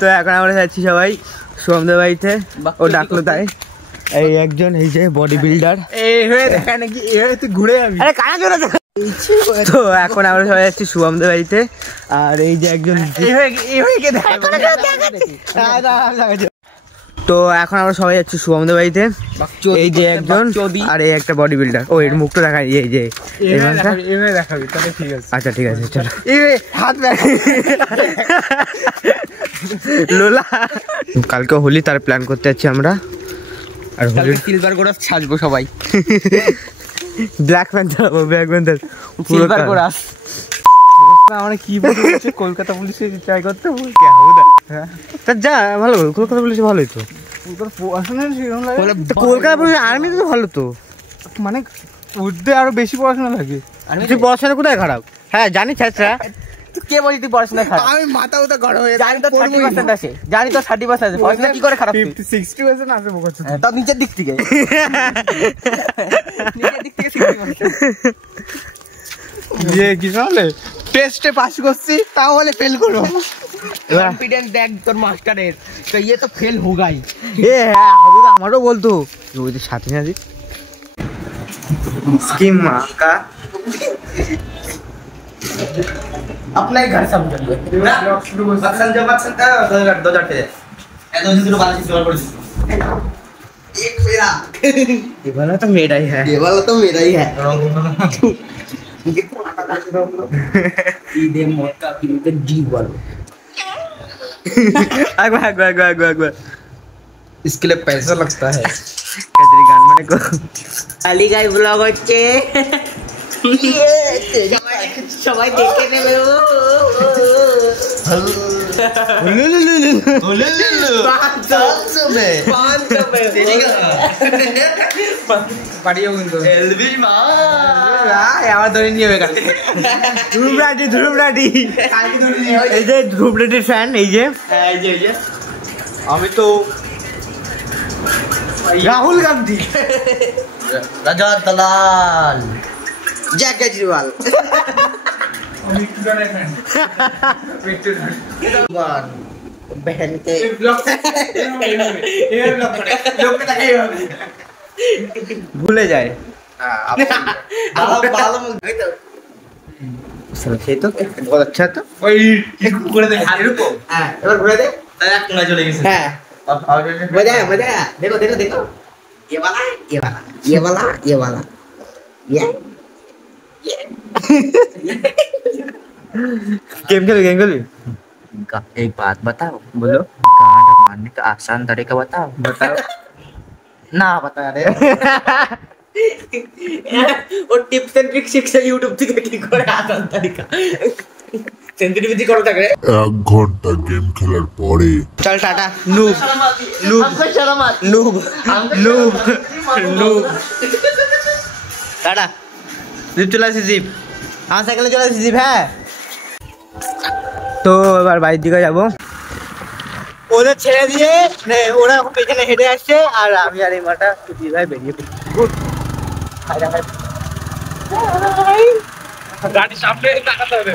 তো এখন আমরা যাচ্ছি সবাই সোমদের বাড়িতে। ও ডাকলো তাই। এই একজন এই যে বডি বিল্ডার নাকি ঘুরে যাবি। তো এখন আমরা সবাই যাচ্ছি শুভমদের বাড়িতে। আর এই যে একজন তো এখন আমরা সবাই যাচ্ছি শুভমদের বাড়িতে। এই যে একজন আর এই একটা বডি বিল্ডার। ও এর মুখটা দেখা এই যে দেখাবি তাহলে ঠিক আছে। আচ্ছা ঠিক আছে চলো। হাত লোলা কালকে হোলি তার প্ল্যান করতে যাচ্ছি আমরা। আর হোলি সিলভার গোরাস সাজবো সবাই। Black panther black panther silver গোরাস। আমরা কি বলছি কলকাতা পুলিশে ট্রাই করতে তা যা ভালো কলকাতা পুলিশে ভালোই তো। কলকাতা পুলিশ আর্মি তো ভালো তো, মানে ওদের আরো বেশি পড়াশোনা লাগে। তুই পড়াশোনা কোথায় খারাপ? হ্যাঁ জানি ছাত্রা কে বলি তুই পড়াশোনা খারাপ? আমি মাথা উঠা গরম হয়ে জানি তো 30% আছে, জানি তো 30% আছে। পড়াশোনা কি করে খারাপ? 60% আছে বলছ তো নিচের দিক থেকে। নিচের দিক থেকে 60%। ये কি বলে টেস্টে পাস করছি তাহলে ফেল করব। কনফিডেন্স দেখ তোর মাস্টারের তো ये तो फेल होगा ही। এ হ্যাঁ হবে তো আমারও বলতো ওই যে সাথে না দিস स्कीम का अपना ही घर समझ लो ना। बक्सन जब बक्सन का दो जट है ऐसे दूसरे वाला चीज और एक मेरा ये वाला तो मेरा ही है, ये वाला तो मेरा ही है। सीधे मौत का पीते जीवन। अगवा इसके लिए पैसा लगता है। कचरी गान में को खाली गाय ब्लॉग होचे সবাই দেখে নেবে। আমার ধরে নিয়ে এই যে ধ্রুবরাটির ফ্যান। এই যে আমি তো রাহুল গান্ধী রাজা দলাল जय केजरीवाल। बहन के भूले जाए সেই তো बहुत अच्छा तो ঘুরে দে रुको। হ্যাঁ এবার ঘুরে দে তাহলে এক টুনা চলে গেছে। হ্যাঁ मजा आया मजा आया। देखो देखो देखो ये वाला ये वाला ये वाला ये वाला ये गेम खेल एक बात बताओ। बोलो गांड मारने का आसान तरीका बताओ। बताओ ना बता रे और टिप्स एंड ट्रिक्स শিখছে ইউটিউব থেকে কি করে আसान तरीका। সেনসিটিভিটি করো থাকে 1 ঘন্টা গেম খেলার পরে চল টাটা। নুব নুব हमको शर्म आती নুব নুব নুব টাটা। জিপ চলে আসি জিপ আমার সাইকেলে চলে আসি জিপ। হ্যাঁ তো এবার বাড়ির দিকে যাবো। ওদের ছেড়ে দিয়ে ওরা এখন পেছনে হেঁটে আসছে আর আমি আর এই মাটা দিদি ভাই বেরিয়ে গাড়ির সামনে তাকাতে হবে।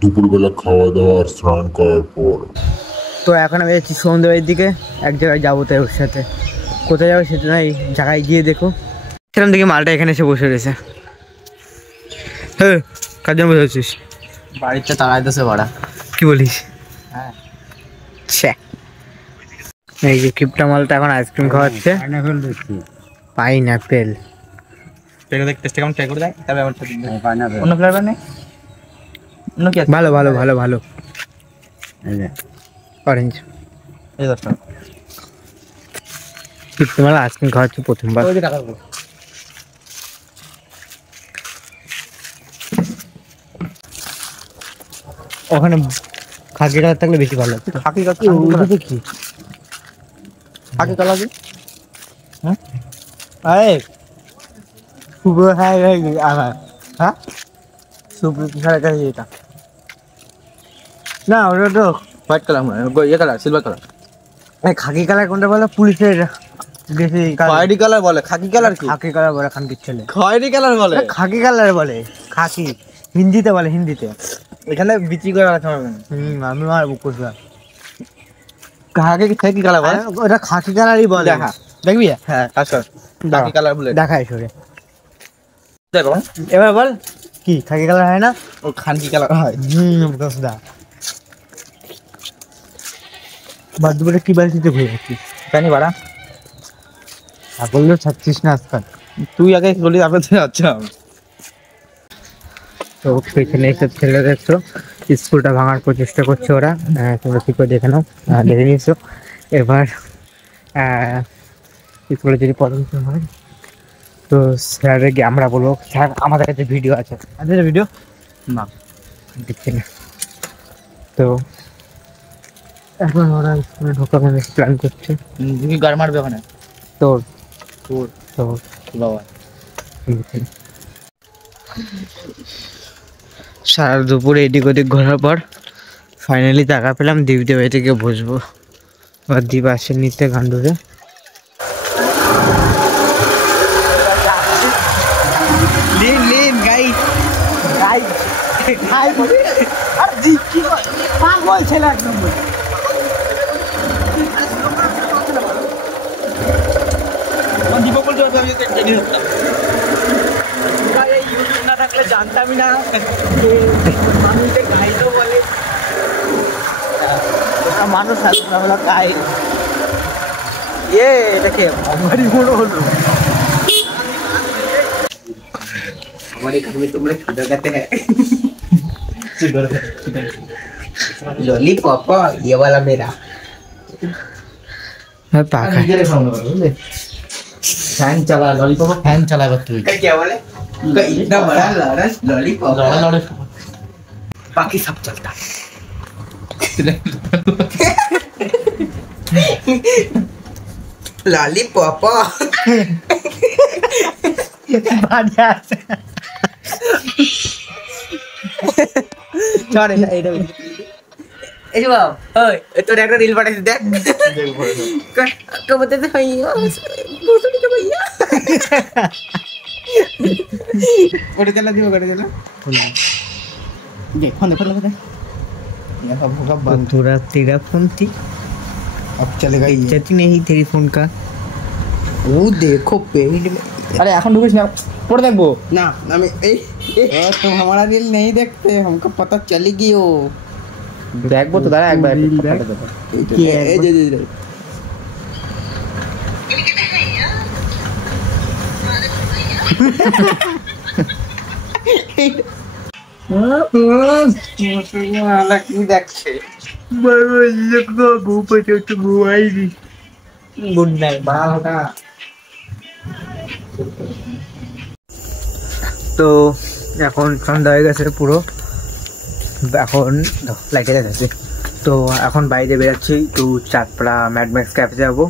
দুপুরবেলা খাওয়া দাওয়া আর স্নান করার পর তো এখন আমি যাচ্ছি সন্ধ্যেবেলার দিকে এক জায়গায় যাবো। তাই ওর সাথে কোথায় যাবো সেটা নাই, জায়গায় গিয়ে দেখো। সেখান থেকে মালটা এখানে এসে বসে রয়েছে। হ্যাঁ কার জন্য বসে আছিস? বাড়িতে তাড়াইতেছে ভাড়া। কি বলিস? হ্যাঁ এই যে কিপটা মালটা এখন আইসক্রিম খাওয়াচ্ছে। পাইনাপেল টেস্ট কেমন ট্রাই করে দেয় তবে আমার পাইনাপেল অন্য ফ্লেভার নেই অন্য কি? ভালো ভালো ভালো ভালো অরেঞ্জ এই 10 টাকা কিপটা মাল আইসক্রিম খাওয়াচ্ছে প্রথমবার। ওই যে টাকা দেবো। ওখানে খাকি কালার থাকলে বেশি ভালো লাগতো। খাকি কালার কি? খাকি কালার কি? হ্যাঁ এই শুভ হ্যাঁ আমার হ্যাঁ সুপ্রিত সারা কাছে এটা না ওটা তো হোয়াইট কালার মানে ইয়ে কালার সিলভার কালার। এই খাকি কালার কোনটা বলো? পুলিশের বেশি খয়েরি কালার বলে, খাকি কালার কি? খাকি কালার বলে খানকির ছেলে। খয়েরি কালার বলে, খাকি কালার বলে, খাকি হিন্দিতে বলে, হিন্দিতে। এখানে বিচি করে রাখা হবে। আমি মারবো কোসা। খাকি কালার বলে, ওটা খাকি কালারই বলে। দেখা দেখবি? হ্যাঁ আসো, খাকি কালার বলে দেখাই সরে। দেখো এবার বল কি খাকি কালার হয় না? ও খানকি কালার হয়। কোসা বাদুরে কি বাড়িতে ঘুরে যাচ্ছিস? জানি বাড়া, ছাগল ছাড়ছিস না আজকাল। তুই আগে বলি তারপরে তুই। আচ্ছা তো পেছনে এসব ছেলে দেখছো স্কুলটা ভাঙার প্রচেষ্টা করছে ওরা, তোমরা কি করে দেখে নাও, দেখে নিয়েছো। এবার স্কুলে যদি পদক্ষেপ হয় তো স্যারের গিয়ে আমরা বলবো স্যার আমাদের কাছে ভিডিও আছে। আমাদের ভিডিও না দেখছি না। তো এখন ওরা স্কুলে ঢোকার মানে প্ল্যান করছে। তুমি গাড় মারবে ওখানে তোর তোর তোর বাবা। সারা দুপুরে এদিক ওদিক ঘোরার পর ফাইনালি টাকা পেলাম, দীপদের বাড়ি থেকে বসবো। এবার দ্বীপ আসে নিতে গান্ডুরে। না থাকলে জানতামই না মানুষের গাইডও বলে, মানুষ আসলে গাই এটাকে আমারই মনে হলো। हमारे घर में तुम लोग छुड़ा कहते हैं लॉलीपॉप, ये वाला मेरा फैन चला। लॉलीपॉप फैन चला तू क्या बोले? इतना बड़ा लॉलीपॉप बाकी सब चलता है। लॉलीपॉप তোর একটা রিল পাঠাইছি দেখ, বলতে ভাইয়া ওটা চালা দিব, করে দিল ফোন দেখো बंधुरा तेरा फोन थी, अब चलेगा ये। चलती नहीं तेरी फोन का। वो देखो पेड़ में। अरे এখন ढुकिस ना, पढ़ देखबो ना। আমি এই तुम हमारा रील नहीं देखते, हमको पता चलेगी। वो देखबो तो दादा एक बार এই যে কি দেখছে गुड नाइट। বাল হটা। তো এখন সন্ধ্যা হয়ে গেছে পুরো, এখন লাইটে যাচ্ছে। তো এখন বাইরে বেরোচ্ছি, তো চাঁদপাড়া ম্যাডম্যাক্স ক্যাফে যাবো।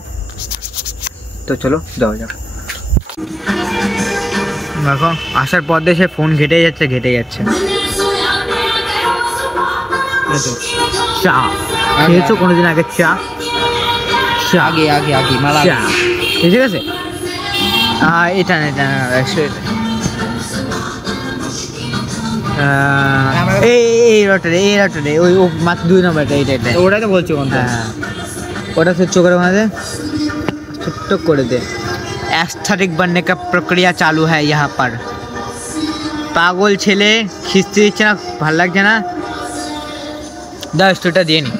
তো চলো যাওয়া যাক। এখন আসার পর দিয়ে সে ফোন ঘেটে যাচ্ছে চা খেয়েছো কোনোদিন আগে? চা আগে আগে আগে মালা চা ঠিক আছে। এটা না এটা না, এই রোটারে ওই মাত্র 2 নম্বরটা, এইটা ওটাই তো বলছি। হ্যাঁ ওটা से चोकर मारे छोट्ट कर दे। एस्थेटिक बनने का प्रक्रिया चालू है यहाँ पर। पागल छेले खींचते दिच्छे ना, भालो लागछे ना, दाও স্টোরিটা দিয়ে নি।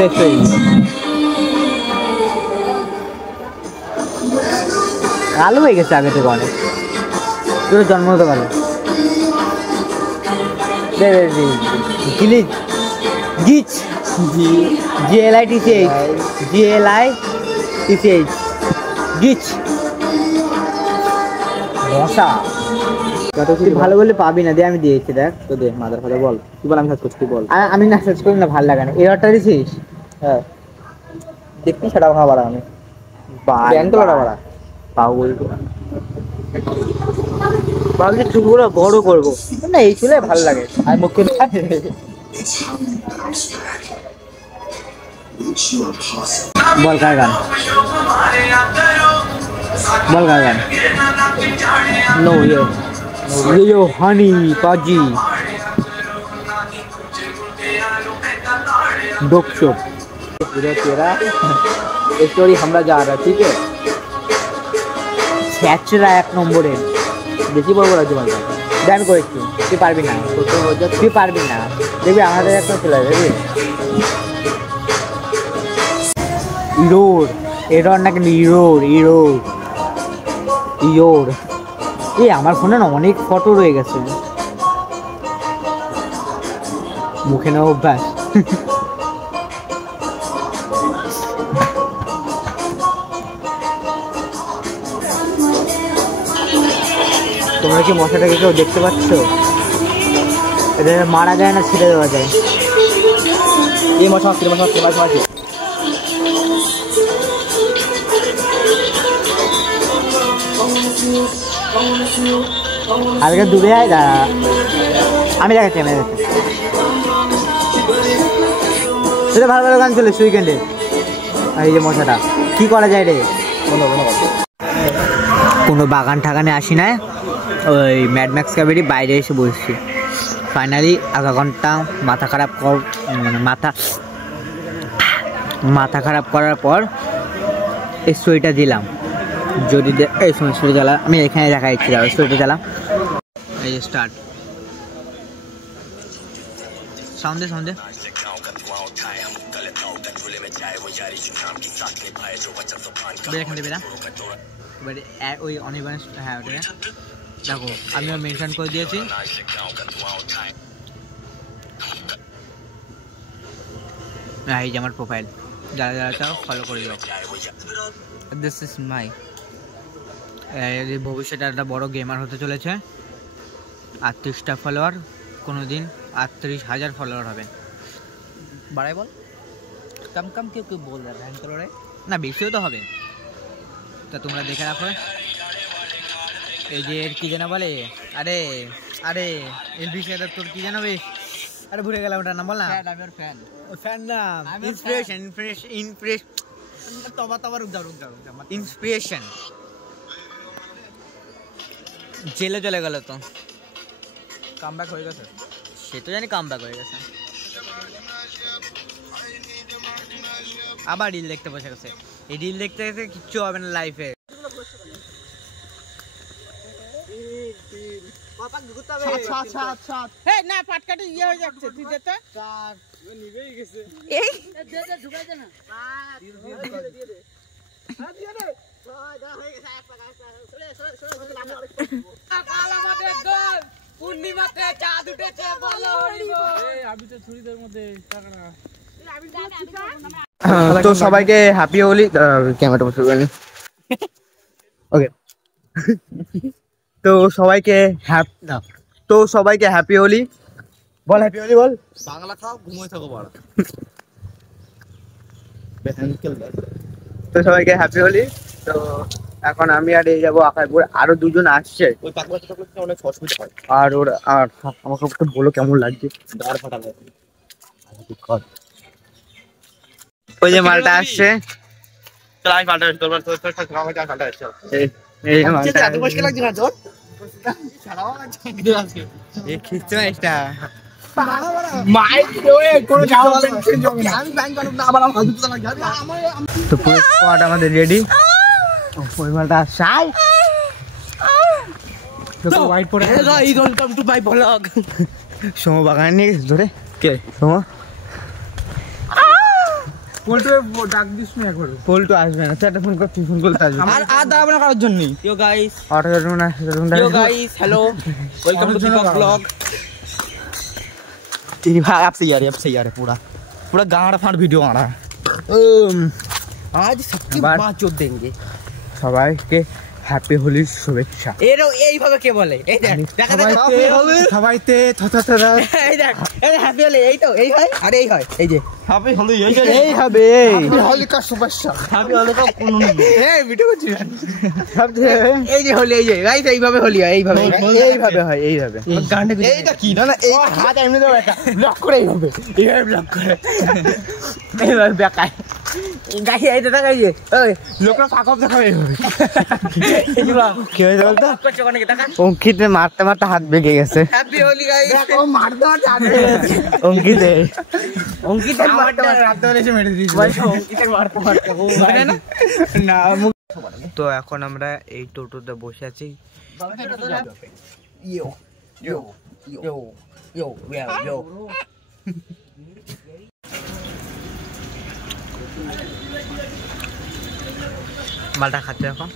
দেখো আলু হয়ে গেছে আগে থেকে অনেক, তোর জন্ম হতে পারে। গিচ GLITCH গিচ মশা। তুই ভালো বলে পাবি না, দে আমি দিয়েছি দেখ তো, দে মাদার কথা বল। তুই বল আমি সার্চ করছি, বল। আমি না সার্চ করি না, ভালো লাগে না। এরটা দিছিস? হ্যাঁ দেখবি সেটা ভাঙা বাড়া। আমি ব্যাংক তো বাড়া পাগল ভাবছি চুলগুলো বড় করবো না, এই চুলে ভালো লাগে। আর মুখে বল কার গান, বল কার গান। নো ইয়ে হানি पाजी डॉग शॉप तेरा स्टोरी हमरा जा रहा है, ठीक है। छ्याचरा एक नम्बरे বেশি বড় বড় জমাল ব্যান করেছি, তুই পারবি না, তুই পারবি না, দেখবি আমাদের একটা চলে যাবে। ইরোর এরর না কিন্তু ইরোর ইরোর ইয়োর। এই আমার ফোনে না অনেক ফটো রয়ে গেছে, মুখে না অভ্যাস। তোমরা কি মশাটাকে কেউ দেখতে পাচ্ছ? এটা মারা যায় না ছেড়ে দেওয়া যায়। এই মশা আসছে, মশা আসছে, মশা আসছে। আজকে দূরে আয়, দাঁড়া আমি দেখাচ্ছি, আমি দেখাচ্ছি। সেটা ভালো ভালো গান চলেছে উইকেন্ডে। এই যে মশাটা কি করা যায় রে, কোনো বাগান ঠাগানে আসি না, ওই ম্যাডম্যাক্স ক্যাবেরই বাইরে এসে বসছি। ফাইনালি আধা ঘন্টা মাথা খারাপ মাথা খারাপ করার পর এই স্টোরিটা দিলাম। যদি এই স্টোরি দিলাম, আমি এখানে দেখা যাচ্ছি, স্টোরিটা দিলাম। এই যে স্টার্ট সাউন্ডে সাউন্ডে এখানে দেবে না, এবারে ওই অনির্বাণ, হ্যাঁ ওটা দেখো আমিও মেনশন করে দিয়েছি। এই যে আমার প্রোফাইল, যারা যারা চাও ফলো করে দিও। দিস ইজ মাই, ভবিষ্যতে একটা বড় গেমার হতে চলেছে। 38টা ফলোয়ার, কোনো দিন 38,000 ফলোয়ার হবে। বাড়াই বল, কম কম কেউ কেউ বল র্যাঙ্ক করে না, বেশিও তো হবে। তা তোমরা দেখে রাখো। এই যে এর কি যেন বলে, আরে আরে এলবিসিটা তোর কি যেন বেশ, আরে ভুলে গেলাম ওটার নাম, বল না। ফ্যান ফ্যান না, ইন্সপিরেশন ইন্সপিরেশন তবা রুক যাও ইন্সপিরেশন। জেলে চলে গেল তো, কামব্যাক হয়ে গেছে, সে তো জানি কামব্যাক হয়ে গেছে, আবার রিল দেখতে বসে গেছে। এই রিল দেখতে দেখতে কিচ্ছু হবে না লাইফে। না পাটকাটি ইয়ে হয়ে যাচ্ছে, তুই যেতে নিবেই গেছে। এই দে দে ঢুকাই দে না, দিয়ে দে হ্যাঁ দিয়ে দে, দা হয়ে গেছে। এক টাকা চলে কাল আমাদের গোল, পূর্ণিমাতে চাঁদ উঠেছে, বলো এই আমি তো ছুরিদের মধ্যে টাকা না। তো সবাইকে হ্যাপি হোলি, ক্যামেরাটা বসে গেল। ওকে, তো সবাইকে হ্যাপি হোলি বল, হ্যাপি হোলি বল। বাংলা খাও, ঘুমিয়ে থাকো বড়। তো সবাইকে হ্যাপি হোলি। তো এখন আমি আর এই যাবো আকাশপুর, আরো দুজন আসছে। ওই পাকলা চকলেটটা অনেক অসুবিধা হয়। আর ওরা আর আমাকে একটু বলো কেমন লাগছে। দাঁড় ফাটাবে, ওই যে মালটা আসছে, চল আমি পাল্টা আসছি, তোর আমার যা পাল্টা আসছে। এই মালটা এত মুশকিল লাগছে না তোর, ছাড়াও লাগছে আজকে এই খিস্তে না এটা মাইক ওয়ে কোন যাও টেনশন যাবে না, আমি ব্যাংক করব না, আবার আমার হাত ধুতে লাগে। তো পুরো স্কোয়াড আমাদের রেডি। ওই মালটা আসছে, তো হোয়াইট পরে hey guys, welcome to my blog. সোমো বাগান নিয়ে গেছে ধরে, কে সোমো? পল্টু ডাক দিস না একবার। পল্টু আসবে না, চারটা ফোন কর, তুই ফোন করতে আসবে। আর দাঁড়াবে না কারোর জন্য। Yo guys, yo guys, hello, welcome to Deepak blog. तेरी भाई अब सही आ रहा है पूरा गाड़ फाड़ वीडियो आ रहा है। आज सबकी बात चोट देंगे। সবাইকে হ্যাপি হোলির শুভেচ্ছা। এরও এইভাবে কে বলে? এই দেখ, সবাইতে এই দেখ, এই হ্যাপি হোলি, এই তো এই হয় আর এই হয়, এই যে হ্যাপি হোলি এই হবে, হ্যাপি হোলি কা শুভেচ্ছা। হ্যাপি হোলি কা কোন এই ভিডিও করছিস? এই যে হোলি, এই যে গাইস এইভাবে হোলি হয়, এইভাবে হয় এইভাবে। এইটা কি না, এই হাত এমনি দাও, একটা ব্লক করে এইভাবে ব্লক করে এইভাবে বেকায় গাই। এইটা দেখা যায় ওই লোকরা পাকপ দেখাবে এইভাবে। কি হয়েছে বলতো? অঙ্কিত মারতে মারতে হাত ভেঙে গেছে। Happy Holi guys. ও মারতে মারতে হাত ভেঙে গেছে। অঙ্কিত মারতে রাতে হলে এসে মেরে দিয়েছে। অঙ্কিতের মারতে মারতে না। তো এখন আমরা এই টোটোতে বসে আছি। ইয়ো ইয়ো ইয়ো ইয়ো ইয়ো। মালটা খাচ্ছে এখন।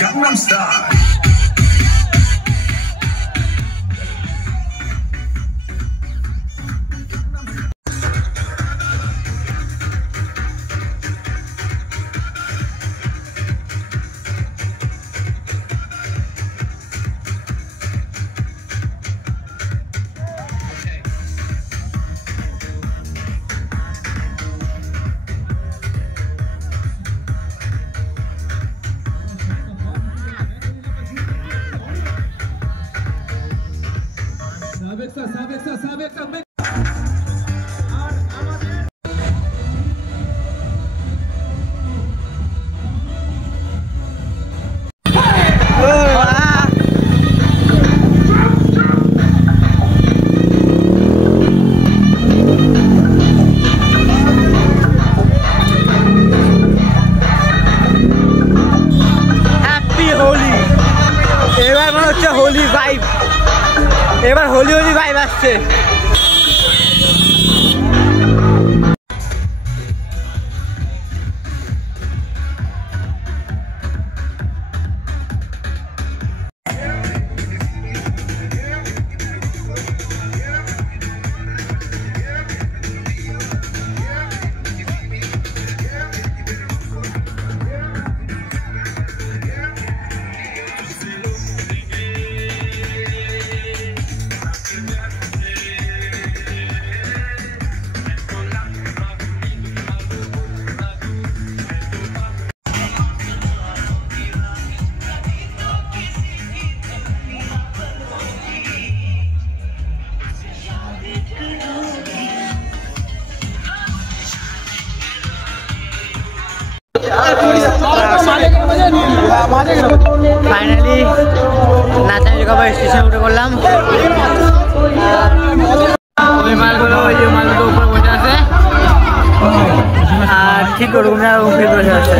Gangnam Style. হোলি ভাইব, এবার হোলি হোলি ভাইব আসছে। ফাইনালি নাচানি কবার স্টেশনে উঠে পড়লাম। ওই মালগুলো ওই যে মালগুলো উপরে বসে আছে আর ঠিক ওরকম না উপরে বসে আছে।